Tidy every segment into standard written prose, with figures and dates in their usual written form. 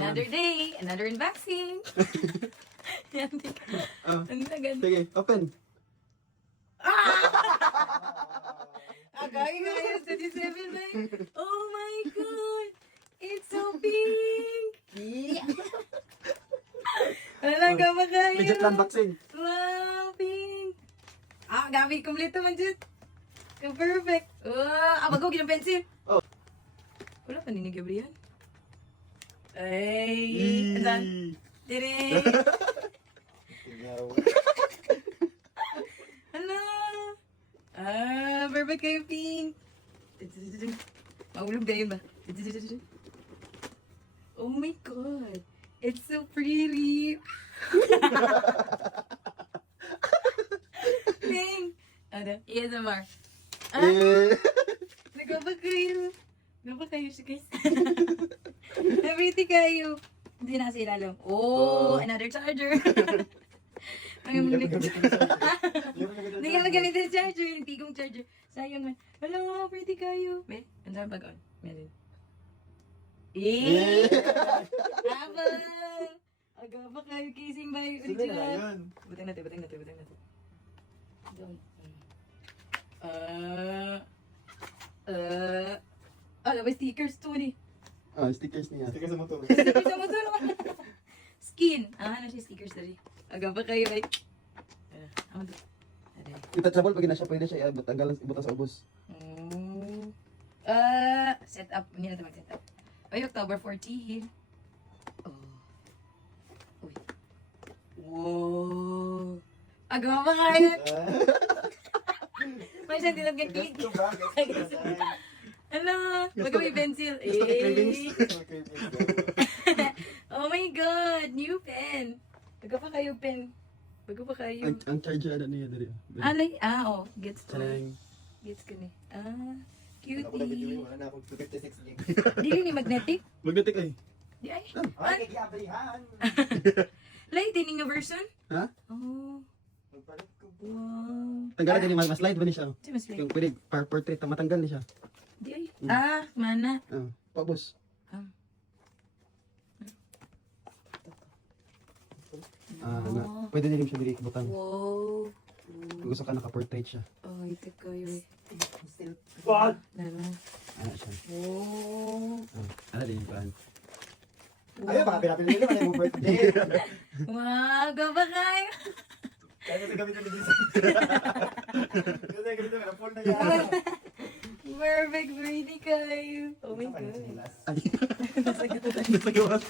Another day, another unboxing. Yan, Oh, ang tagal. sige, open. Agay kayo, 27 na yun. Oh my God! It's so pink! Talaga ba kayo? Legit unboxing. Wow, pink! Gabi, kompleto man dyan. Perfect. Bago, ginang pencil. Oh. Wala pa ni Gabriel. Ay, andan. Tiri. Ano? Perfect kayo, pink. Mahulog na yun ba? Oh my God. It's so pretty. Pink. Ano? ASMR. Nagaba kayo. Nagaba kayo siya, guys. Pretty kayo. Hindi na kasi ilalim. Another charger. Ang Hindi mulik. Hindi ka ka magamitin ng charger. Yung tigong charger. Sayang man. Hello, pretty kayo. Be, ang dami pag-on. Meron. Abang! Agaba kayo kissing by original. Butang natin. Doon. May stickers to ni. Stickers niya. Sticker sa motor. Stickers sa motor naman. Skin. Ano siya stickers tadi. Agaba kayo ay. Ano to? Detachable pag na siya pwede siya tanggalan ibutas sa ubos. Set up. Hindi natin mag-set up. Ay, October 14. Uy. Wow. Agaba kayo. May siya dilag ng cake. Ano? Magawin pencil. Oh my God! New pen! Bago pa kayo pen. Bago pa kayo. Ang charger ano niya dali. Alay? Gets ko. Chaneng. Gets ko ni. Ako na video Cutie. wala na ako 56 gig. Di yun ni magnetic? Magnetic ay. Di ay. Ay, kagiabrihan. Lay, tining nga version? Ha? Oh. Magpalit ko. Wow. Tanggalan din mas slide ba ni siya? Di mas like. Yung pwede portrait matanggal ni siya. Di ay. Mana. Paubos. Pwede din siya dili butang. Wow. Kung gusto ka naka-portrait siya. Ito kayo. What? Ano? Ano siya? Wow. Ano din yung paan. Ayun, baka pinapili naman yung birthday. Wow, gaba kayo. Kaya kasi gamitin mo din sa... Kasi gamitin mo na full na yan. Perfect, pretty kayo. Oh my God. Nasagawa.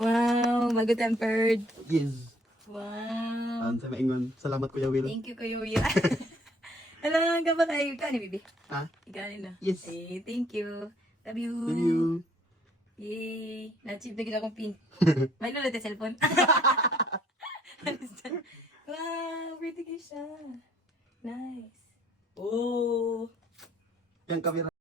Wow, bago-tempered. Yes. Wow. Sa maingon. Salamat Kuya Will. Thank you kayo, Will. Alam ka ba kayo? Ikaw ni, Bibi? Ha? Ikaw na. Yes. Thank you. Love you. Love you. Yay. Na-chip na kita akong pin. May nalang tayo cellphone. Wow, pretty kayo siya. Nice. Oh. Yung camera.